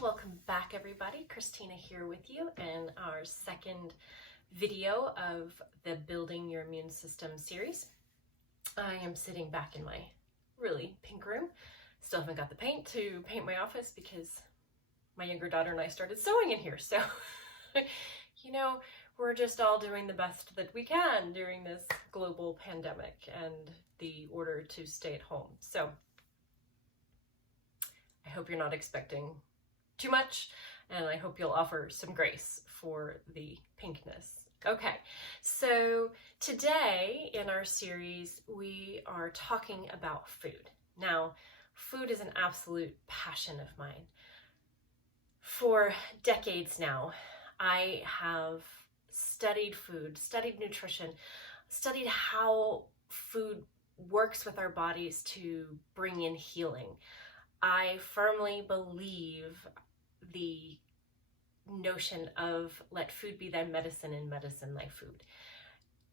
welcome back everybody. Christina here with you in our second video of the Building Your Immune System series. I am sitting back in my really pink room. Still haven't got the paint to paint my office because my younger daughter and I started sewing in here. So, you know, we're just all doing the best that we can during this global pandemic and the order to stay at home. So I hope you're not expecting too much, and I hope you'll offer some grace for the pinkness. Okay, so today in our series, we are talking about food. Now, food is an absolute passion of mine. For decades now, I have studied food, studied nutrition, studied how food works with our bodies to bring in healing. I firmly believe the notion of let food be thy medicine and medicine thy food.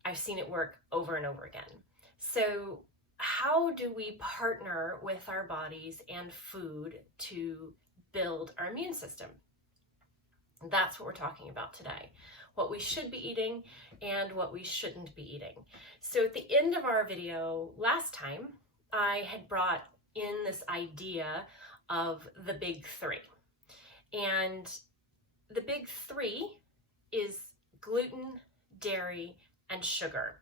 I've seen it work over and over again. So how do we partner with our bodies and food to build our immune system? That's what we're talking about today. What we should be eating and what we shouldn't be eating. So at the end of our video last time, I had brought in this idea of the big three. And the big three is gluten, dairy, and sugar.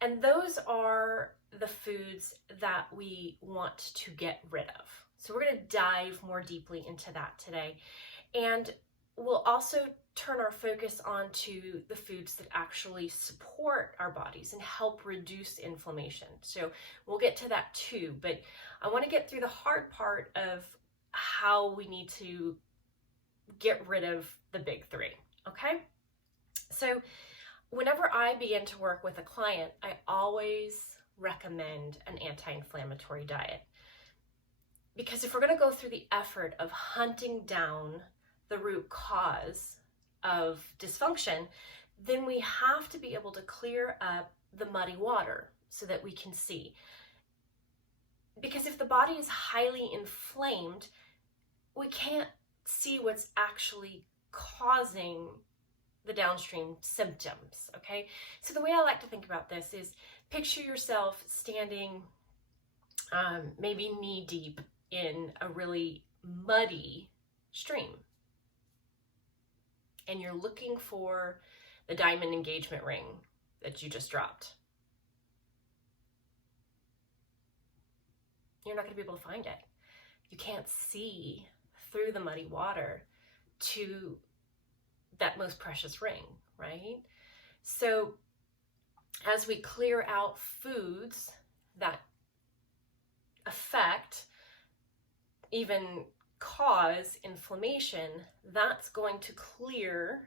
And those are the foods that we want to get rid of. So we're going to dive more deeply into that today. And we'll also turn our focus onto the foods that actually support our bodies and help reduce inflammation. So we'll get to that too, but I want to get through the hard part of how we need to get rid of the big three, okay? So whenever I begin to work with a client, I always recommend an anti-inflammatory diet. Because if we're going to go through the effort of hunting down the root cause of dysfunction, then we have to be able to clear up the muddy water so that we can see. Because if the body is highly inflamed, we can't see what's actually causing the downstream symptoms, okay? So the way I like to think about this is picture yourself standing maybe knee deep in a really muddy stream. And you're looking for the diamond engagement ring that you just dropped. You're not going to be able to find it. You can't see through the muddy water to that most precious ring, right? So as we clear out foods that affect, even cause inflammation, that's going to clear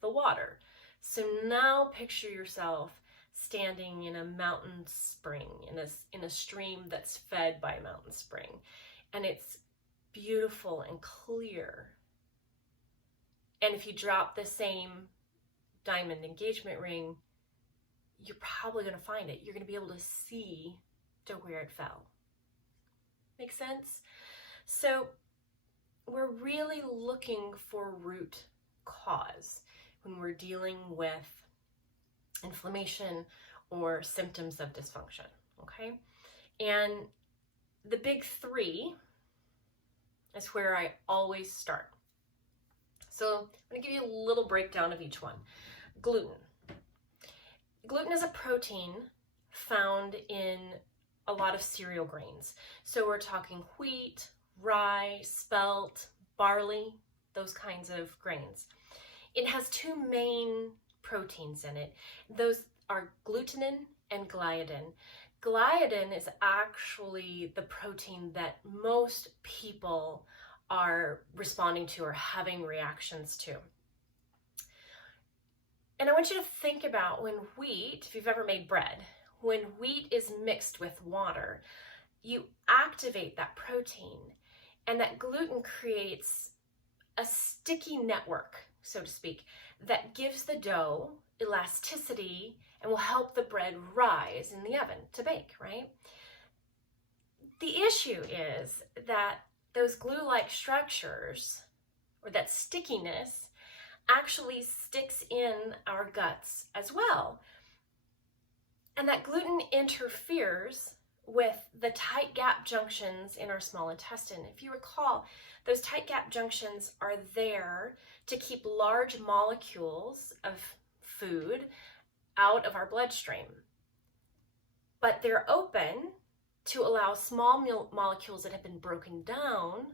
the water. So now picture yourself standing in a mountain spring, in a stream that's fed by a mountain spring, and it's beautiful and clear. And if you drop the same diamond engagement ring, you're probably going to find it. You're going to be able to see to where it fell. Make sense? So we're really looking for root cause when we're dealing with inflammation or symptoms of dysfunction, okay? And the big three is where I always start. So I'm going to give you a little breakdown of each one. Gluten. Gluten is a protein found in a lot of cereal grains. So we're talking wheat, rye, spelt, barley, those kinds of grains. It has two main proteins in it. Those are glutenin and gliadin. Gliadin is actually the protein that most people are responding to or having reactions to. And I want you to think about when wheat, if you've ever made bread, when wheat is mixed with water, you activate that protein, and that gluten creates a sticky network, so to speak, that gives the dough elasticity and will help the bread rise in the oven to bake, right? The issue is that those glue-like structures or that stickiness actually sticks in our guts as well. And that gluten interferes with the tight gap junctions in our small intestine. If you recall, those tight gap junctions are there to keep large molecules of food out of our bloodstream. But they're open to allow small molecules that have been broken down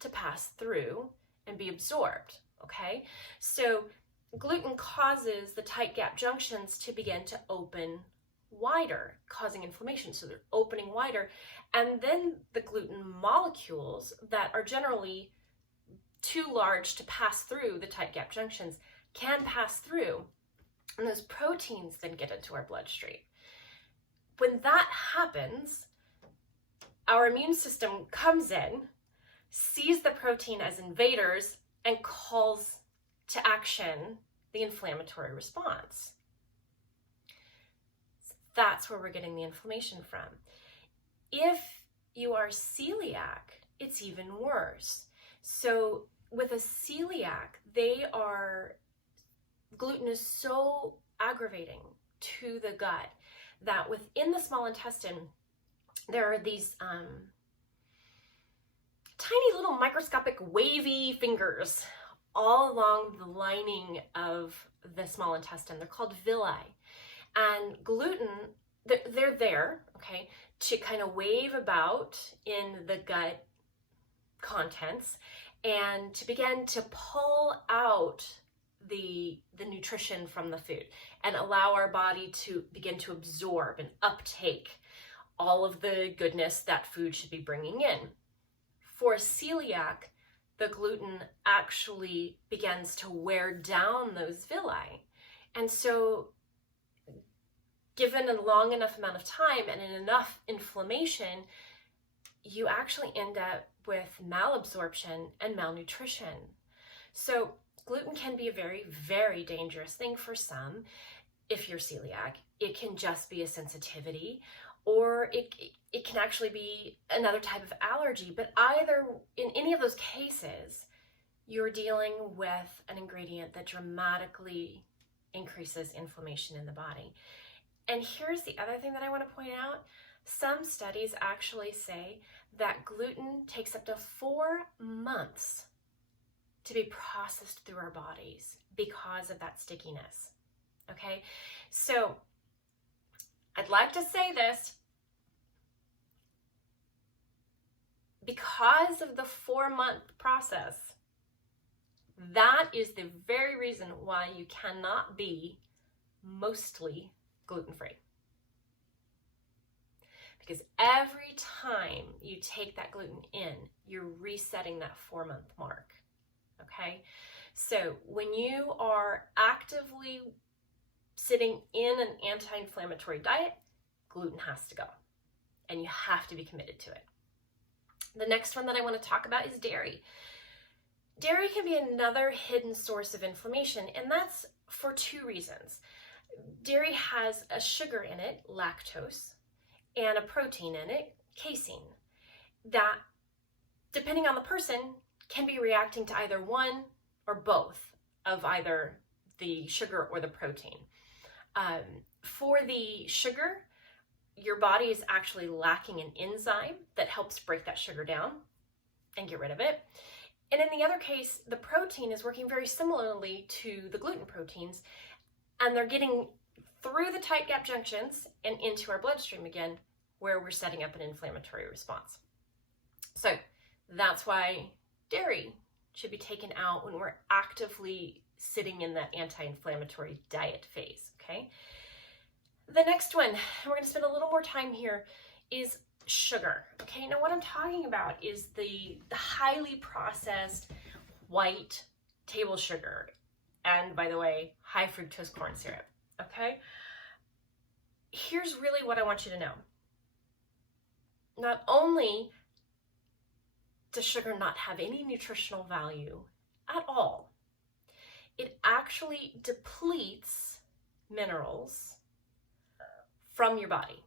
to pass through and be absorbed, okay? So gluten causes the tight gap junctions to begin to open wider, causing inflammation. So they're opening wider. And then the gluten molecules that are generally too large to pass through the tight gap junctions can pass through. And those proteins then get into our bloodstream. When that happens, our immune system comes in, sees the protein as invaders, and calls to action the inflammatory response. That's where we're getting the inflammation from. If you are celiac, it's even worse. So with a celiac, gluten is so aggravating to the gut that within the small intestine, there are these tiny little microscopic wavy fingers all along the lining of the small intestine. They're called villi. And gluten, they're there, okay, to kind of wave about in the gut contents and to begin to pull out the nutrition from the food and allow our body to begin to absorb and uptake all of the goodness that food should be bringing in. For celiac, the gluten actually begins to wear down those villi. And so given a long enough amount of time and enough inflammation, you actually end up with malabsorption and malnutrition. So gluten can be a very, very dangerous thing for some. If you're celiac, it can just be a sensitivity, or it can actually be another type of allergy. But either, in any of those cases, you're dealing with an ingredient that dramatically increases inflammation in the body. And here's the other thing that I want to point out. Some studies actually say that gluten takes up to 4 months to be processed through our bodies because of that stickiness. Okay, so I'd like to say this. Because of the 4-month process, that is the very reason why you cannot be mostly gluten-free. Because every time you take that gluten in, you're resetting that 4-month mark. Okay? So when you are actively sitting in an anti-inflammatory diet, gluten has to go. And you have to be committed to it. The next one that I want to talk about is dairy. Dairy can be another hidden source of inflammation, and that's for 2 reasons. Dairy has a sugar in it, lactose, and a protein in it, casein, that, depending on the person, can be reacting to either one or both of either the sugar or the protein. For the sugar, your body is actually lacking an enzyme that helps break that sugar down and get rid of it. And in the other case, the protein is working very similarly to the gluten proteins, and they're getting through the tight gap junctions and into our bloodstream again, where we're setting up an inflammatory response. So that's why dairy should be taken out when we're actively sitting in that anti-inflammatory diet phase, okay? The next one, we're going to spend a little more time here, is sugar. Okay, now what I'm talking about is the highly processed white table sugar, and by the way, high fructose corn syrup. Okay, here's really what I want you to know. Not only does sugar not have any nutritional value at all, it actually depletes minerals from your body.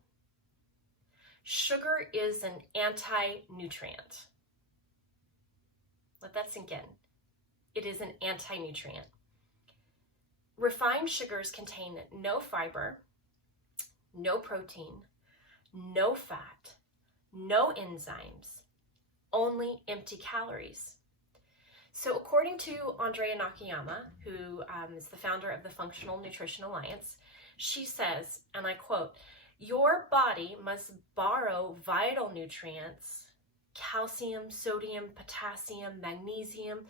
Sugar is an anti-nutrient. Let that sink in. it is an anti-nutrient. Refined sugars contain no fiber, no protein, no fat, no enzymes, only empty calories. So according to Andrea Nakayama, who is the founder of the Functional Nutrition Alliance, she says, and I quote, "Your body must borrow vital nutrients, calcium, sodium, potassium, magnesium,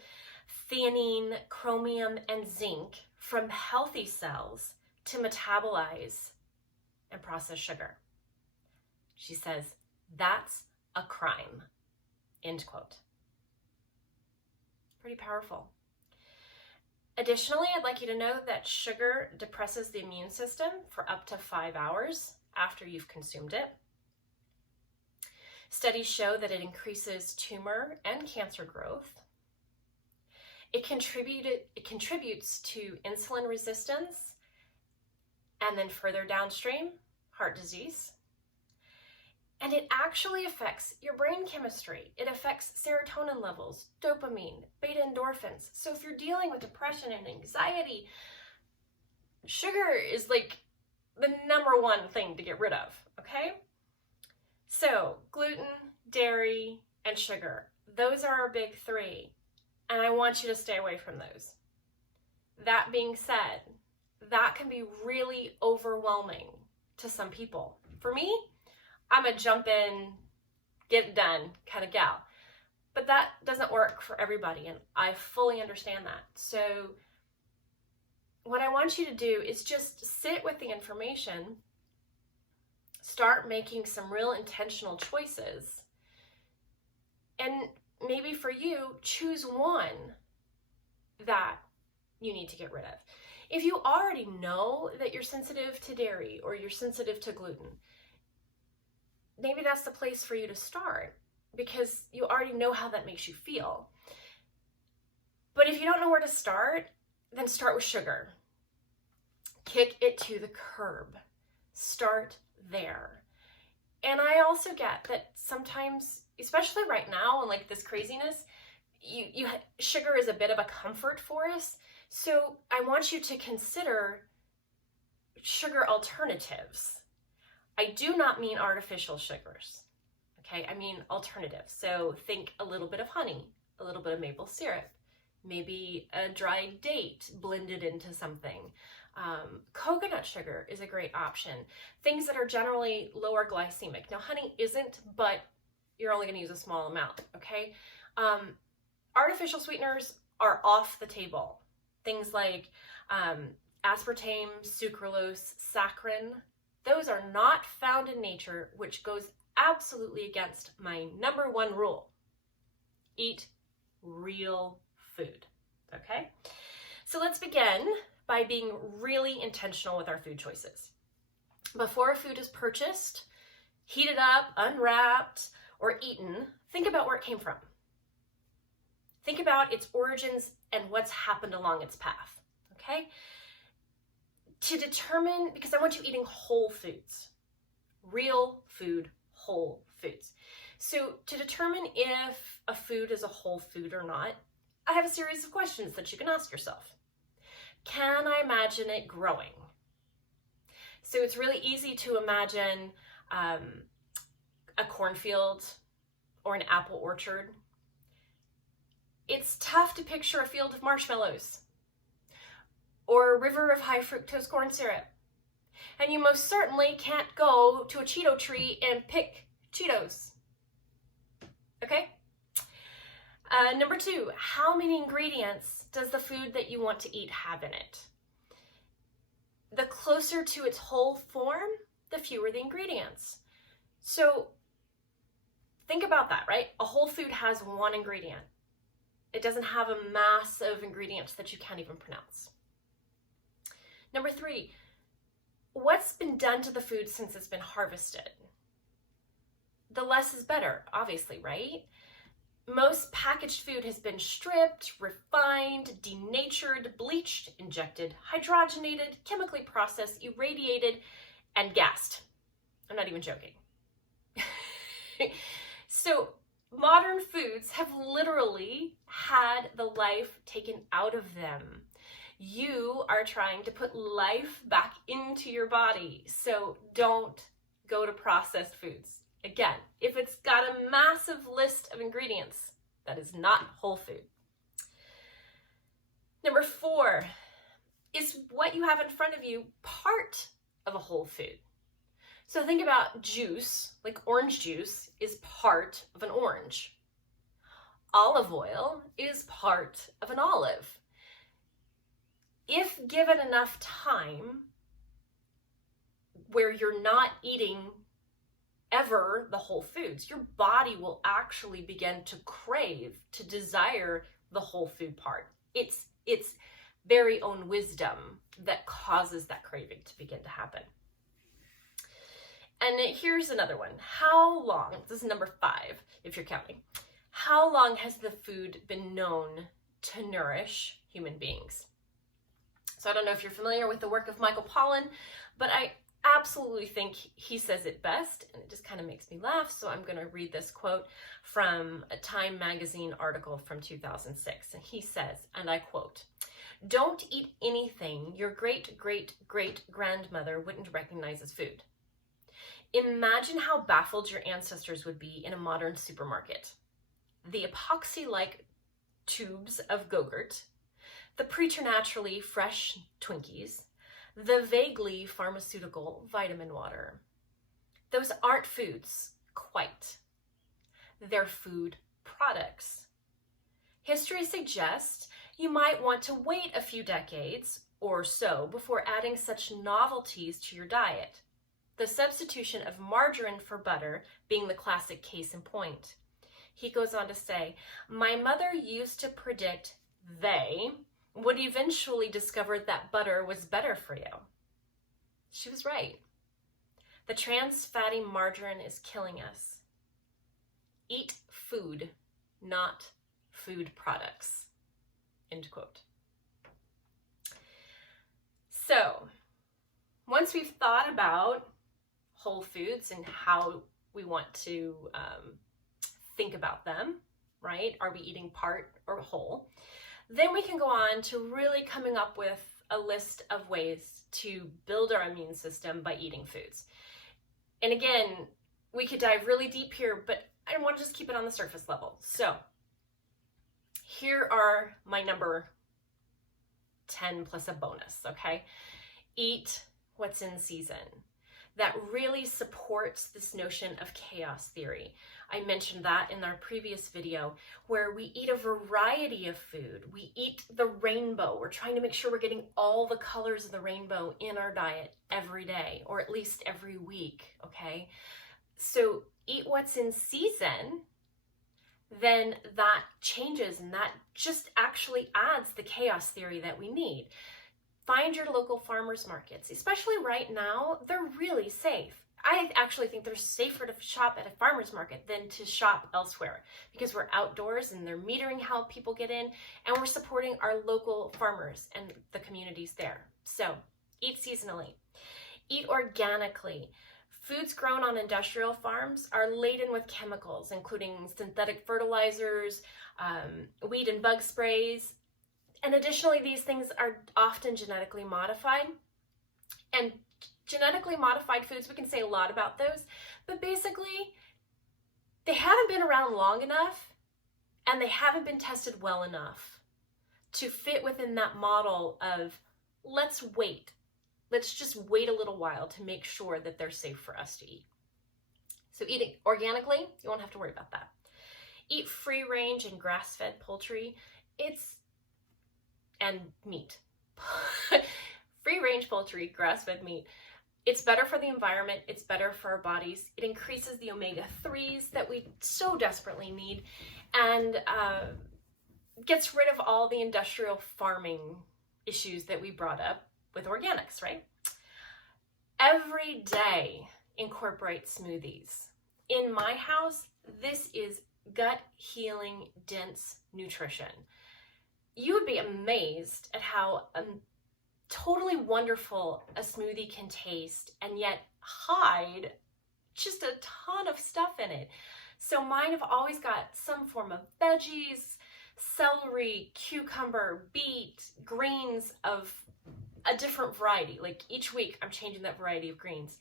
theanine, chromium, and zinc from healthy cells to metabolize and process sugar." She says, that's a crime, end quote. Pretty powerful. Additionally, I'd like you to know that sugar depresses the immune system for up to 5 hours after you've consumed it. Studies show that it increases tumor and cancer growth. It contributes to insulin resistance and then further downstream, heart disease. And it actually affects your brain chemistry. It affects serotonin levels, dopamine, beta endorphins. So if you're dealing with depression and anxiety, sugar is like the number one thing to get rid of, okay? So gluten, dairy, and sugar, those are our big three. And I want you to stay away from those. That being said, that can be really overwhelming to some people. For me, I'm a jump in, get it done kind of gal. But that doesn't work for everybody, and I fully understand that. So what I want you to do is just sit with the information, start making some real intentional choices, and maybe for you, choose one that you need to get rid of. If you already know that you're sensitive to dairy or you're sensitive to gluten, maybe that's the place for you to start because you already know how that makes you feel. But if you don't know where to start, then start with sugar. Kick it to the curb. Start there. And I also get that sometimes, especially right now and like this craziness, sugar is a bit of a comfort for us. So I want you to consider sugar alternatives. I do not mean artificial sugars, okay? I mean alternatives. So think a little bit of honey, a little bit of maple syrup, maybe a dried date blended into something. Coconut sugar is a great option. Things that are generally lower glycemic. Now, honey isn't, but you're only going to use a small amount, okay? Artificial sweeteners are off the table. Things like aspartame, sucralose, saccharin, those are not found in nature, which goes absolutely against my number one rule. Eat real food, okay? So let's begin by being really intentional with our food choices. Before a food is purchased, heated up, unwrapped, or eaten, think about where it came from. Think about its origins and what's happened along its path, okay? To determine, because I want you eating whole foods, real food, whole foods. So to determine if a food is a whole food or not, I have a series of questions that you can ask yourself. Can I imagine it growing? So it's really easy to imagine a cornfield or an apple orchard. It's tough to picture a field of marshmallows or a river of high fructose corn syrup. And you most certainly can't go to a Cheeto tree and pick Cheetos. Okay? Number 2, how many ingredients does the food that you want to eat have in it? The closer to its whole form, the fewer the ingredients. So think about that, right? A whole food has one ingredient. It doesn't have a mass of ingredients that you can't even pronounce. Number 3, what's been done to the food since it's been harvested? The less is better, obviously, right? Most packaged food has been stripped, refined, denatured, bleached, injected, hydrogenated, chemically processed, irradiated, and gassed. I'm not even joking. So modern foods have literally had the life taken out of them. You are trying to put life back into your body, so don't go to processed foods. Again, if it's got a massive list of ingredients, that is not whole food. Number 4, is what you have in front of you part of a whole food? So think about juice, like orange juice is part of an orange. Olive oil is part of an olive. If given enough time where you're not eating ever the whole foods, your body will actually begin to crave, to desire the whole food part. It's very own wisdom that causes that craving to begin to happen. And here's another one. How long, this is number 5, if you're counting, how long has the food been known to nourish human beings? So I don't know if you're familiar with the work of Michael Pollan, but I absolutely think he says it best, and it just kind of makes me laugh. So I'm going to read this quote from a Time magazine article from 2006. And he says, and I quote, "Don't eat anything your great-great-great-grandmother wouldn't recognize as food. Imagine how baffled your ancestors would be in a modern supermarket. The epoxy-like tubes of Go-Gurt, the preternaturally fresh Twinkies, the vaguely pharmaceutical vitamin water. Those aren't foods, quite. They're food products. History suggests you might want to wait a few decades or so before adding such novelties to your diet. The substitution of margarine for butter being the classic case in point." He goes on to say, "My mother used to predict they would eventually discover that butter was better for you. She was right. The trans fatty margarine is killing us. Eat food, not food products." End quote. So, once we've thought about whole foods and how we want to think about them, right? Are we eating part or whole? Then we can go on to really coming up with a list of ways to build our immune system by eating foods. And again, we could dive really deep here, but I want to just keep it on the surface level. So here are my number 10 plus a bonus, okay? Eat what's in season. That really supports this notion of chaos theory. I mentioned that in our previous video, where we eat a variety of food. We eat the rainbow. We're trying to make sure we're getting all the colors of the rainbow in our diet every day, or at least every week, okay? So eat what's in season, then that changes, and that just actually adds the chaos theory that we need. Find your local farmers markets, especially right now. They're really safe. I actually think they're safer to shop at a farmer's market than to shop elsewhere, because we're outdoors and they're metering how people get in, and we're supporting our local farmers and the communities there. So eat seasonally, eat organically. Foods grown on industrial farms are laden with chemicals, including synthetic fertilizers, weed and bug sprays. And additionally, these things are often genetically modified. And genetically modified foods, we can say a lot about those, but basically, they haven't been around long enough, and they haven't been tested well enough to fit within that model of, let's wait. Let's just wait a little while to make sure that they're safe for us to eat. So eating organically, you won't have to worry about that. Eat free-range and grass-fed poultry. And meat. Free-range poultry, grass-fed meat. It's better for the environment. It's better for our bodies. It increases the omega-3s that we so desperately need, and gets rid of all the industrial farming issues that we brought up with organics, right? Every day, incorporate smoothies. In my house, this is gut healing, dense nutrition. You would be amazed at how totally wonderful a smoothie can taste and yet hide just a ton of stuff in it. So mine have always got some form of veggies, celery, cucumber, beet, greens of a different variety. Like each week I'm changing that variety of greens.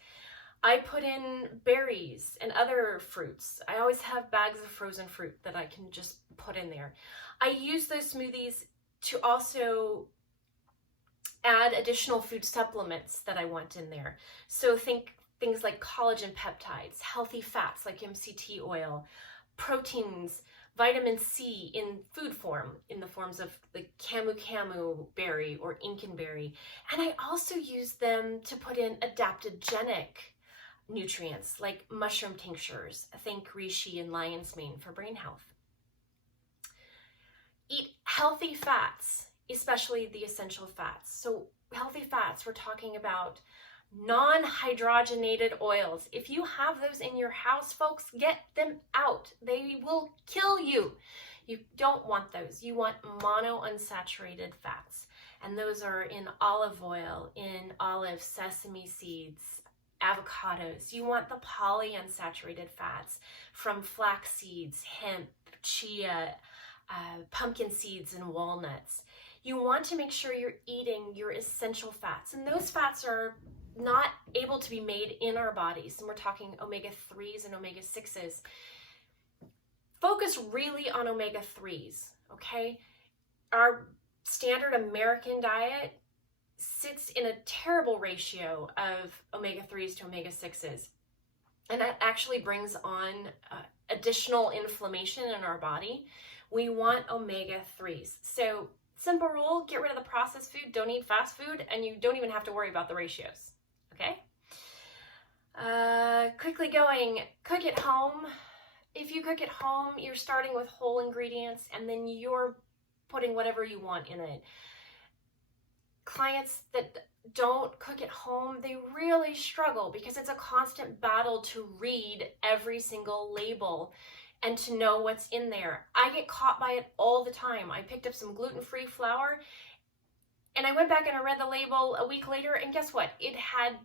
I put in berries and other fruits. I always have bags of frozen fruit that I can just put in there. I use those smoothies to also add additional food supplements that I want in there. So think things like collagen peptides, healthy fats like MCT oil, proteins, vitamin C in food form, in the forms of the camu camu berry or inkenberry. And I also use them to put in adaptogenic nutrients like mushroom tinctures. Think reishi and lion's mane for brain health. Eat healthy fats, especially the essential fats. So healthy fats, we're talking about non-hydrogenated oils. If you have those in your house, folks, get them out. They will kill you. You don't want those. You want monounsaturated fats. And those are in olive oil, in olive sesame seeds, avocados. You want the polyunsaturated fats from flax seeds, hemp, chia, pumpkin seeds, and walnuts. You want to make sure you're eating your essential fats. And those fats are not able to be made in our bodies. And we're talking omega-3s and omega-6s. Focus really on omega-3s, okay? Our standard American diet sits in a terrible ratio of omega-3s to omega-6s. And that actually brings on additional inflammation in our body. We want omega-3s. So simple rule, get rid of the processed food, don't eat fast food, and you don't even have to worry about the ratios, okay? Quickly going, cook at home. If you cook at home, you're starting with whole ingredients, and then you're putting whatever you want in it. Clients that don't cook at home, they really struggle because it's a constant battle to read every single label and to know what's in there. I get caught by it all the time. I picked up some gluten-free flour and I went back and I read the label a week later, and guess what? It had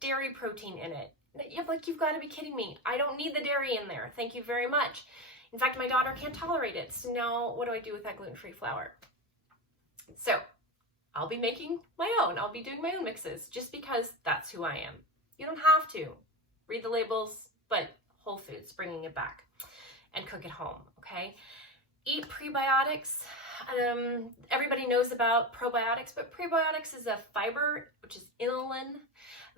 dairy protein in it. You're like, you've got to be kidding me. I don't need the dairy in there. Thank you very much. In fact, my daughter can't tolerate it. So now what do I do with that gluten-free flour? So I'll be making my own. I'll be doing my own mixes just because that's who I am. You don't have to read the labels, but Whole Foods, bringing it back, and cook at home, okay? Eat prebiotics. Everybody knows about probiotics, but prebiotics is a fiber, which is inulin,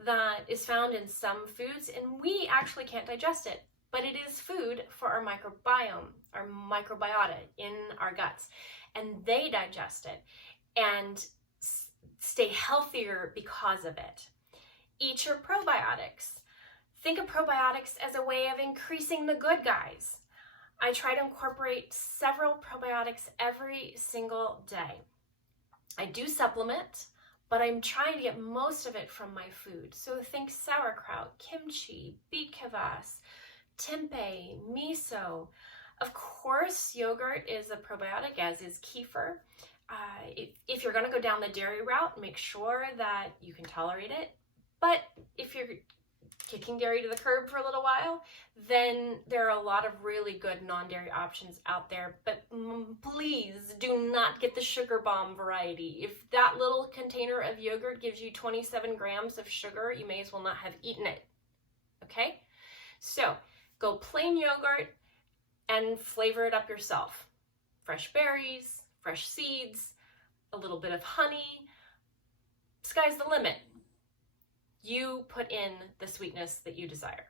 that is found in some foods, and we actually can't digest it, but it is food for our microbiome, our microbiota in our guts, and they digest it and stay healthier because of it. Eat your probiotics. Think of probiotics as a way of increasing the good guys. I try to incorporate several probiotics every single day. I do supplement, but I'm trying to get most of it from my food. So think sauerkraut, kimchi, beet kvass, tempeh, miso. Of course, yogurt is a probiotic, as is kefir. If you're going to go down the dairy route, make sure that you can tolerate it. But if you're kicking dairy to the curb for a little while, then there are a lot of really good non-dairy options out there. But please do not get the sugar bomb variety. If that little container of yogurt gives you 27 grams of sugar, you may as well not have eaten it. Okay? So go plain yogurt and flavor it up yourself. Fresh berries, fresh seeds, a little bit of honey. Sky's the limit. You put in the sweetness that you desire.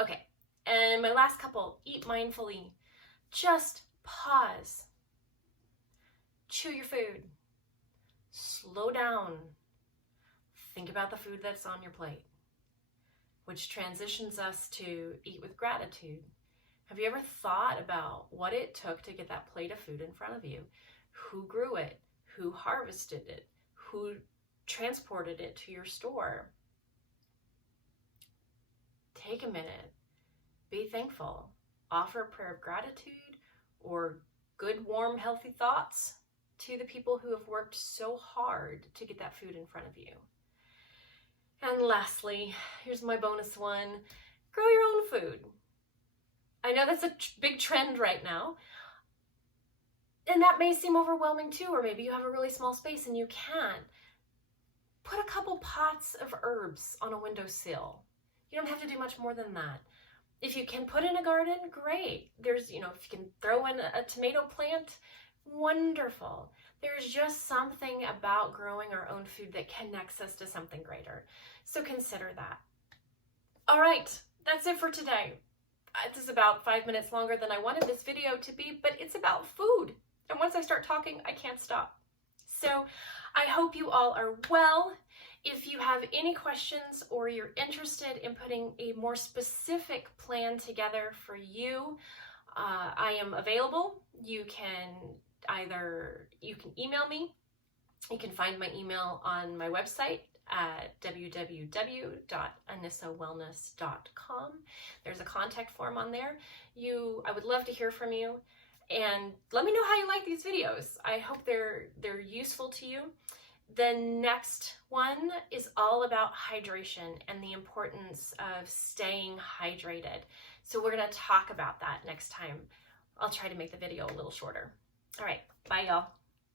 Okay, and my last couple, eat mindfully. Just pause. Chew your food. Slow down. Think about the food that's on your plate, which transitions us to eat with gratitude. Have you ever thought about what it took to get that plate of food in front of you? Who grew it? Who harvested it? Who transported it to your store? Take a minute. Be thankful. Offer a prayer of gratitude or good, warm, healthy thoughts to the people who have worked so hard to get that food in front of you. And lastly, here's my bonus one. grow your own food. I know that's a big trend right now. And that may seem overwhelming too, or maybe you have a really small space and you can't. Put a couple pots of herbs on a windowsill. You don't have to do much more than that. If you can put in a garden, great. There's, if you can throw in a tomato plant, wonderful. There's just something about growing our own food that connects us to something greater. So consider that. All right, that's it for today. This is about 5 minutes longer than I wanted this video to be, but it's about food. And once I start talking, I can't stop. So I hope you all are well. If you have any questions or you're interested in putting a more specific plan together for you, I am available. You can email me. You can find my email on my website at www.anissawellness.com. There's a contact form on there. I would love to hear from you, and let me know how you like these videos. I hope they're useful to you. The next one is all about hydration and the importance of staying hydrated. So we're going to talk about that next time. I'll try to make the video a little shorter. All right, bye y'all.